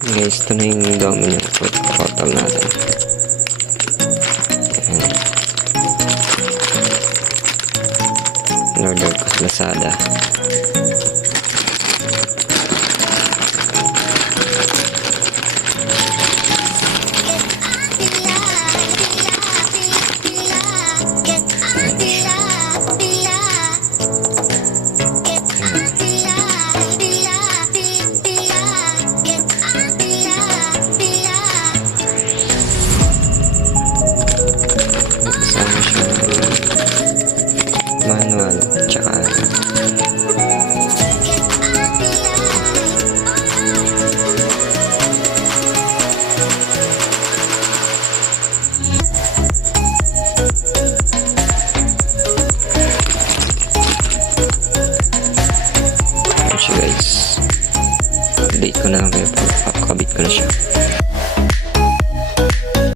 Guys, ito na yung Domino throttle natin. Ayan. In-order ko sa Lazada. Kasama siya manual tsaka guys, update ko na kayo, papakabit ko na siya.